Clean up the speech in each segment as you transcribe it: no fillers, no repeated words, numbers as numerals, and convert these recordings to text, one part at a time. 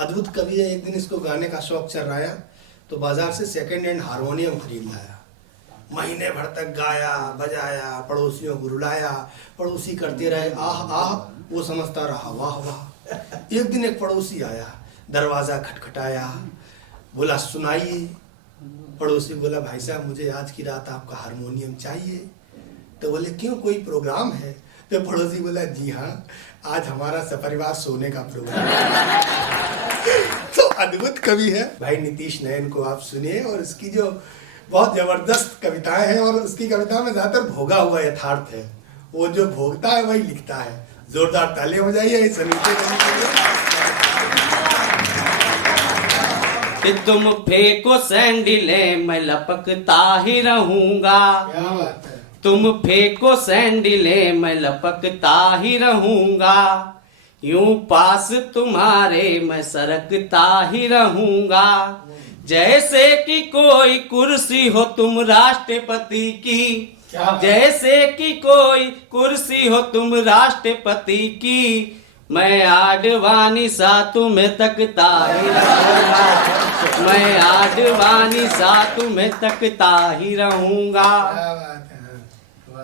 अद्भुत कवि है। एक दिन इसको गाने का शौक चल रहा है तो बाजार से सेकंड हैंड हारमोनियम खरीद लाया। महीने भर तक गाया बजाया, पड़ोसियों को रुलाया, पड़ोसी करते रहे आह आह, वो समझता रहा वाह वाह। एक दिन एक पड़ोसी आया, दरवाज़ा खटखटाया, बोला सुनाइए। पड़ोसी बोला भाई साहब मुझे आज की रात आपका हारमोनियम चाहिए। तो बोले क्यों, कोई प्रोग्राम है? तो पड़ोसी बोला जी हाँ, आज हमारा सपरिवार सोने का प्रोग्राम है। तो अद्भुत कवि है भाई नीतीश नयन को आप सुनिए, और इसकी जो बहुत जबरदस्त कविताएं हैं, और उसकी कविता में ज्यादातर भोगा हुआ यथार्थ है। वो जो भोगता है वही लिखता है। जोरदार तालियां बजाइए इस अनूठे कवि के लिए। कि तुम फेंको सैंडलें मैं लपकता ही रहूंगा, क्या बात है। तुम फेंको सैंडलें मैं लपकता ही रहूंगा, यूं पास तुम्हारे मैं सरकता ही रहूंगा, जैसे कि कोई कुर्सी हो तुम राष्ट्रपति की, जैसे कि कोई कुर्सी हो तुम राष्ट्रपति की, मैं आडवाणी सा तुम्हें तकता ही रहूंगा, मैं आडवाणी सा तुम्हें तकता ही रहूंगा।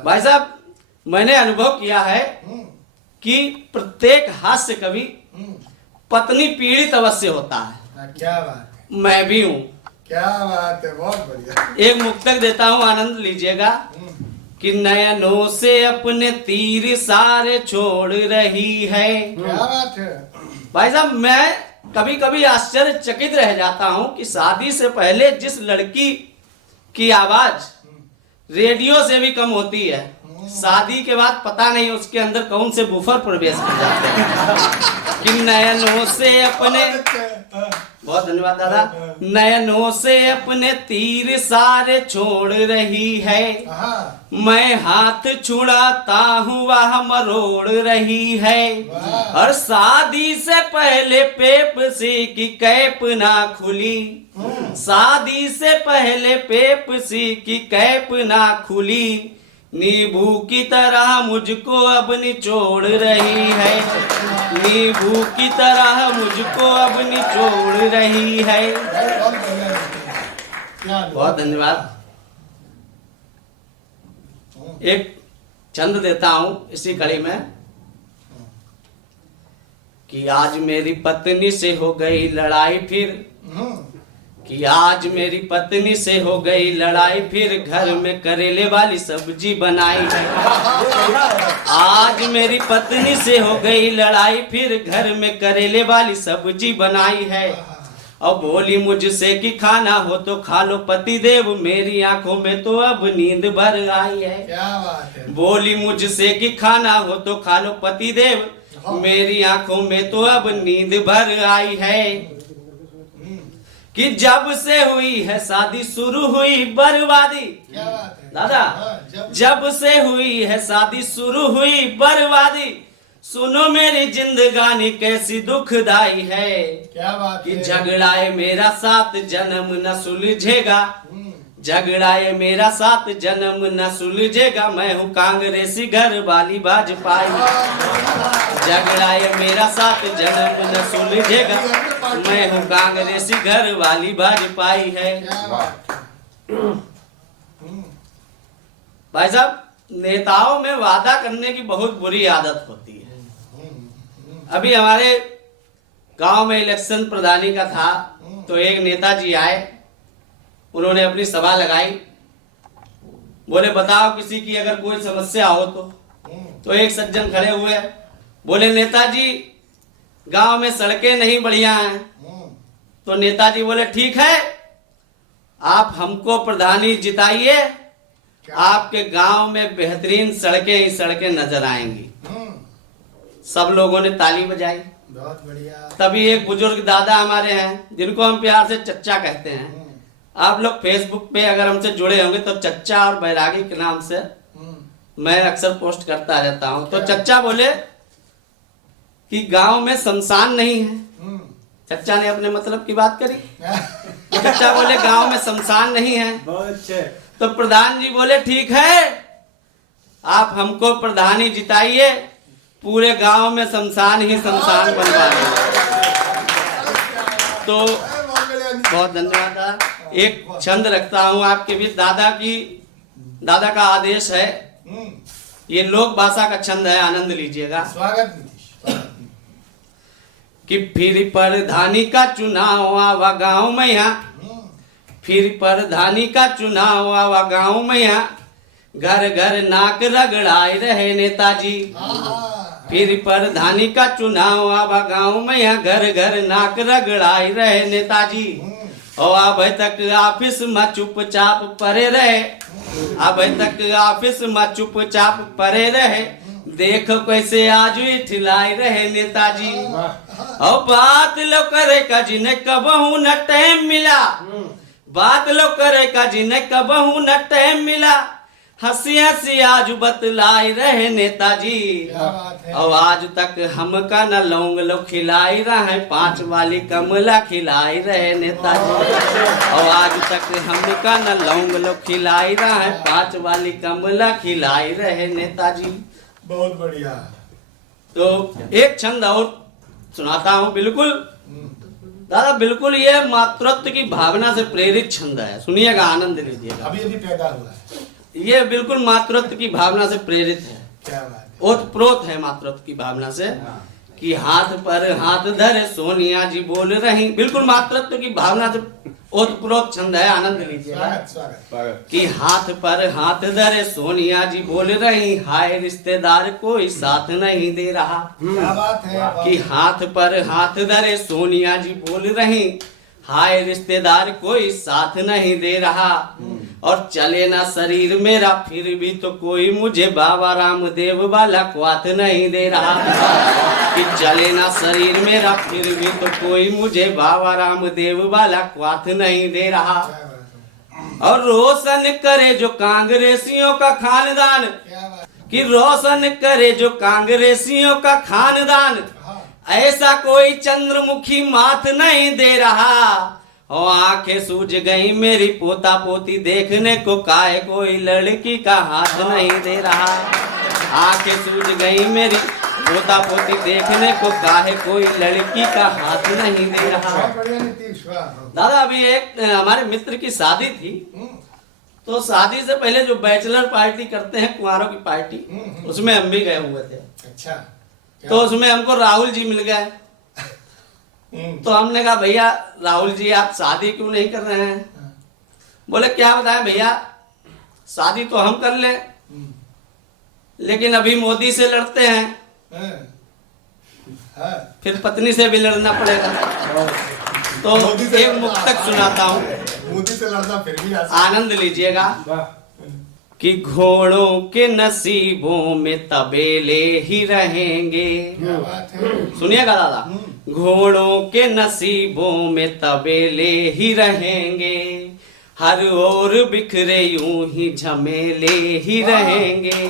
भाई साहब मैंने अनुभव किया है कि प्रत्येक हास्य कवि पत्नी पीड़ित अवश्य होता है। क्या बात है। मैं भी हूँ। क्या बात है, बहुत बढ़िया। एक मुक्तक देता हूँ, आनंद लीजिएगा। कि नयनों से अपने तीर सारे छोड़ रही है। क्या बात है। भाई साहब मैं कभी कभी आश्चर्यचकित रह जाता हूँ कि शादी से पहले जिस लड़की की आवाज रेडियो से भी कम होती है, शादी के बाद पता नहीं उसके अंदर कौन से बुफर प्रवेश कर जाते हैं। कि नयनों से अपने, बहुत धन्यवाद दादा, नयनों से अपने तीर सारे छोड़ रही है, मैं हाथ छुड़ाता हूँ वह मरोड़ रही है, और शादी से पहले पेप्सी की कैप ना खुली, शादी से पहले पेप्सी की कैप ना खुली, नींबू की तरह मुझको अब निचोड़ रही है, नींबू की तरह मुझको अब निचोड़ रही है। बहुत धन्यवाद। एक छंद देता हूं इसी कड़ी में कि आज मेरी पत्नी से हो गई लड़ाई फिर, कि आज मेरी पत्नी से हो गई लड़ाई फिर, घर में करेले वाली सब्जी बनाई है। आज मेरी पत्नी से हो गई लड़ाई फिर, घर में करेले वाली सब्जी बनाई है, और बोली मुझसे कि खाना हो तो खा लो पति देव, मेरी आंखों में तो अब नींद भर आई है। क्या बात है। बोली मुझसे कि खाना हो तो खा लो पति देव, मेरी आंखों में तो अब नींद भर आई है। कि जब से हुई है शादी शुरू हुई बर्बादी। क्या बात है दादा, जब से हुई है शादी शुरू हुई बर्बादी, सुनो मेरी जिंदगानी कैसी दुखदाई है। क्या बात कि है। झगड़ाए मेरा साथ जन्म न सुलझेगा, झगड़ाए मेरा साथ जन्म न सुलझेगा, मैं हूँ कांग्रेसी घर वाली भाजपाई, झगड़ाए मेरा साथ जन्म न सुलझेगा, मैं हूँ कांग्रेसी घर वाली भाजपाई है। भाई साहब नेताओं में वादा करने की बहुत बुरी आदत होती है। अभी हमारे गांव में इलेक्शन प्रधानी का था, तो एक नेताजी आए, उन्होंने अपनी सभा लगाई, बोले बताओ किसी की अगर कोई समस्या हो तो एक सज्जन खड़े हुए, बोले नेताजी गांव में सड़कें नहीं बढ़िया हैं। तो नेताजी बोले ठीक है, आप हमको प्रधानी जिताइए, आपके गांव में बेहतरीन सड़कें ही सड़कें नजर आएंगी। सब लोगों ने ताली बजाई। बहुत बढ़िया। तभी एक बुजुर्ग दादा हमारे हैं जिनको हम प्यार से चच्चा कहते हैं, आप लोग फेसबुक पे अगर हमसे जुड़े होंगे तो चच्चा और बैरागी के नाम से मैं अक्सर पोस्ट करता रहता हूं। तो चच्चा बोले कि गांव में शमशान नहीं है। चच्चा ने अपने मतलब की बात करी। चच्चा बोले गांव में शमशान नहीं है। बहुत अच्छे। तो प्रधान जी बोले ठीक है, आप हमको प्रधानी जिताइए, पूरे गांव में शमशान ही शमशान बनवा देंगे। तो बहुत धन्यवाद दादा। एक छंद रखता हूँ आपके बीच, दादा का आदेश है, ये लोक भाषा का छंद है, आनंद लीजिएगा। स्वागत नीतीश। कि फिर प्रधानी का चुनाव आवा गांव में यहाँ, फिर प्रधानी का चुनाव आवा गांव में यहाँ, घर घर नाक रगड़ाए रहे नेताजी। फिर प्रधानी का चुनाव आवा गांव में यहाँ, घर घर नाक रगड़ाए रहे नेताजी। और अब तक ऑफिस में चुपचाप पड़े रहे, अब तक ऑफिस में चुपचाप पड़े रहे, देखो कैसे आज ठिलाई रहे नेताजी। और बात लो करे का जिन्हें कबहू न टाइम मिला, बात लो करे का जिन्हें कबहू न टाइम मिला, हंसी हंसी आज बतलाई रहे नेताजी। और आज तक हमका न लौंग लो खिलाई रहे, 5 वाली कमला खिलाई रहे नेताजी। और आज तक हमका न लौंग लो खिलाई रहे, 5 वाली कमला खिलाई रहे नेताजी। बहुत बढ़िया। तो एक छंद और सुनाता हूँ। बिल्कुल दादा, बिल्कुल ये मातृत्व की भावना से प्रेरित छंद है, सुनिएगा, आनंद लीजिएगा। अभी अभी पैदा हुआ है। ये बिल्कुल मातृत्व की भावना से प्रेरित है, क्या बात है। ओतप्रोत है मातृत्व की भावना से। कि हाथ पर हाथ धरे सोनिया जी बोल रही, बिल्कुल मातृत्व की भावना से ओतप्रोत छंद है, आनंद लीजिएगा। स्वागत स्वागत। कि हाथ पर हाथ धरे सोनिया जी बोल रही, हाय रिश्तेदार कोई साथ नहीं दे रहा। क्या बात है। कि हाथ पर हाथ धरे सोनिया जी बोल रही, हाय रिश्तेदार कोई साथ नहीं दे रहा। और चले ना शरीर मेरा फिर भी तो कोई मुझे बाबा रामदेव वाला क्वाथ नहीं दे रहा। कि चले ना शरीर मेरा फिर भी तो कोई मुझे बाबा रामदेव वाला क्वाथ नहीं दे रहा। और रोशन करे जो कांग्रेसियों का खानदान, क्या बात। कि रोशन करे जो कांग्रेसियों का खानदान, ऐसा कोई चंद्रमुखी माथ नहीं दे रहा। और आंखें सूझ गई मेरी पोता पोती देखने को, काहे कोई लड़की का हाथ नहीं दे रहा। आंखें सूझ गई मेरी पोता पोती देखने को, काहे कोई लड़की का हाथ नहीं दे रहा। दादा, अभी एक हमारे मित्र की शादी थी, तो शादी से पहले जो बैचलर पार्टी करते हैं, कुंवारों की पार्टी, उसमें हम भी गए हुए थे। अच्छा। तो उसमें हमको राहुल जी मिल गए। तो हमने कहा भैया राहुल जी आप शादी क्यों नहीं कर रहे हैं? बोले क्या बताएं भैया, शादी तो हम कर ले, लेकिन अभी मोदी से लड़ते हैं, फिर पत्नी से भी लड़ना पड़ेगा। तो एक मुक्तक सुनाता हूँ, मोदी से लड़ना फिर भी आनंद लीजिएगा। कि घोड़ों के नसीबों में तबेले ही रहेंगे। क्या बात है। सुनिएगा दादा, घोड़ों के नसीबों में तबेले ही रहेंगे, हर ओर बिखरे यूं ही झमेले ही रहेंगे।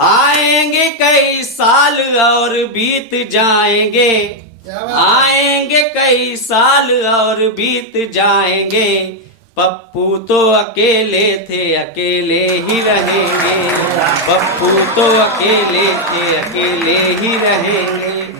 आएंगे कई साल और बीत जाएंगे, आएंगे कई साल और बीत जाएंगे, पप्पू तो अकेले थे अकेले ही रहेंगे, पप्पू तो अकेले थे अकेले ही रहेंगे।